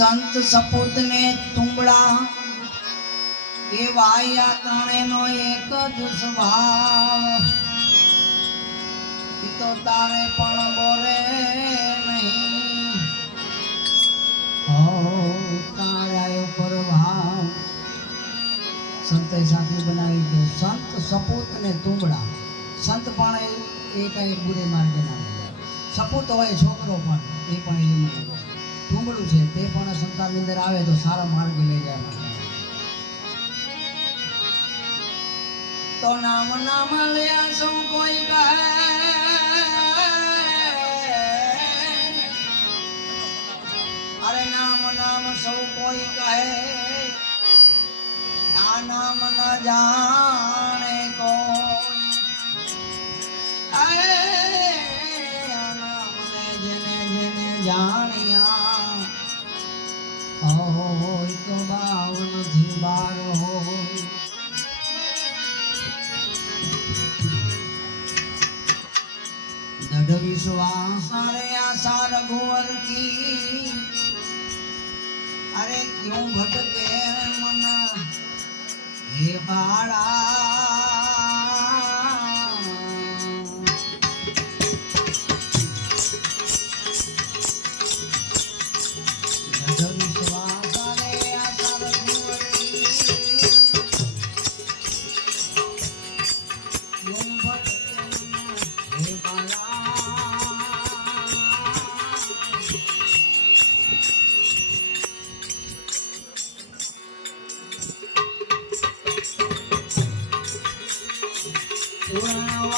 સંત સપૂત ને તુંબડા એ વાયા ત્રણેનો એક જ સ્વભાવ. તો તારે પણ બોરે નહીં. તારા ઉપર ભાવ સંતે સાથી બનાવી દે સંત સપૂત ને તુંબડા સંત પણ એ- એ કઈ બુરે માર્ગે ના સપૂત હોય, છોકરો પણ, એ પણ એનું તુંબડું છે, તે પણ સંતાનની અંદર આવે તો સારા માર્ગે લઈ જાય તો નામ નામ લ્યા સૌ કોઈ કહે. અરે નામ નામ સૌ કોઈ કહે. આ નામ ન જાણે કોઈ આ નામને જેને જેને જાણ્યા दृढ़ विश्वास अरे आशा रघुवर की। अरे क्यों भटके मन? हे बाड़ा। Bye.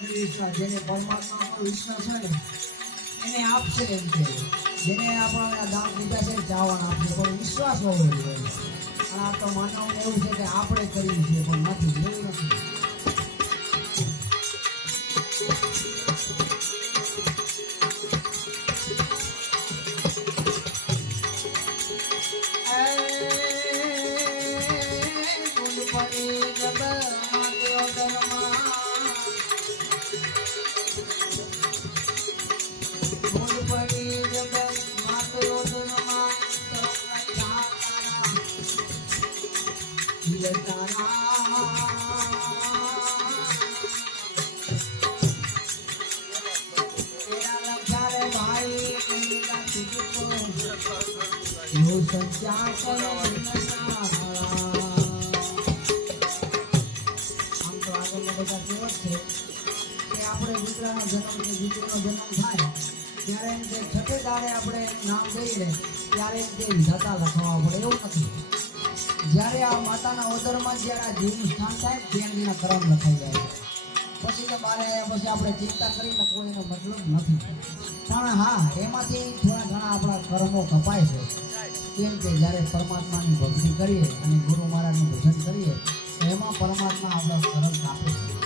વિશ્વાસ જેને પરમાત્મા પર વિશ્વાસ હોય ને એને આપશે એમ કે. જેને આપણા દાન દીધા છે ચાવણ આપશે. પણ વિશ્વાસ હોવો જોઈએ આ તો માનવને એવું છે કે આપણે કરીએ છે પણ નથી. એવું ત્યારે જે કે છઠ્ઠે દાડે આપણે નામ દઈએ, ત્યારે જે જતા લખવા પડે, એવું નથી. જ્યારે આ માતાના ઓદરમાં જ્યારે આ જીવનું સ્થાન થાય, ત્યાં એના કરમ લખાઈ જાય પછી તો મારે, પછી આપણે ચિંતા કરીને કોઈનો મતલબ નથી. પણ હા, એમાંથી થોડા ઘણા આપણા કર્મો કપાય છે. કેમ કે જ્યારે પરમાત્માની ભક્તિ કરીએ અને ગુરુ મહારાજનું ભજન કરીએ, તો એમાં પરમાત્મા આપણા કર્મ કાપે છે.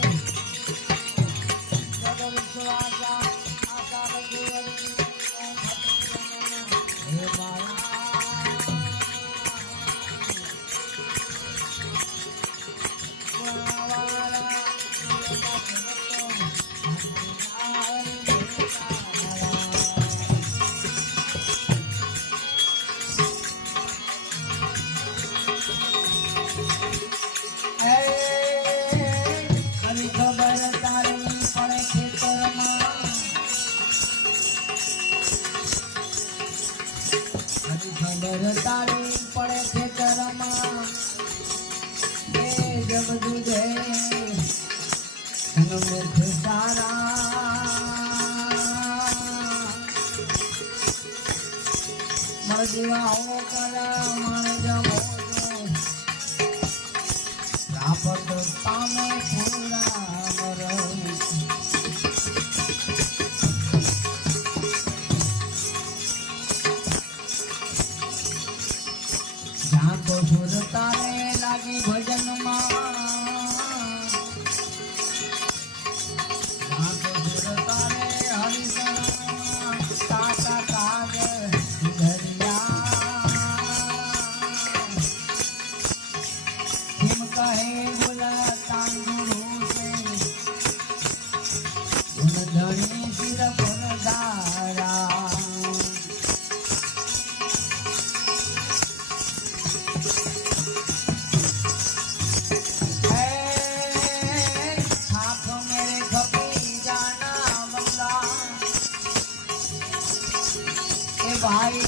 બધું દે. મુખ સારા મજવા શ્યામ તો તારે લાગી ભજનમાં.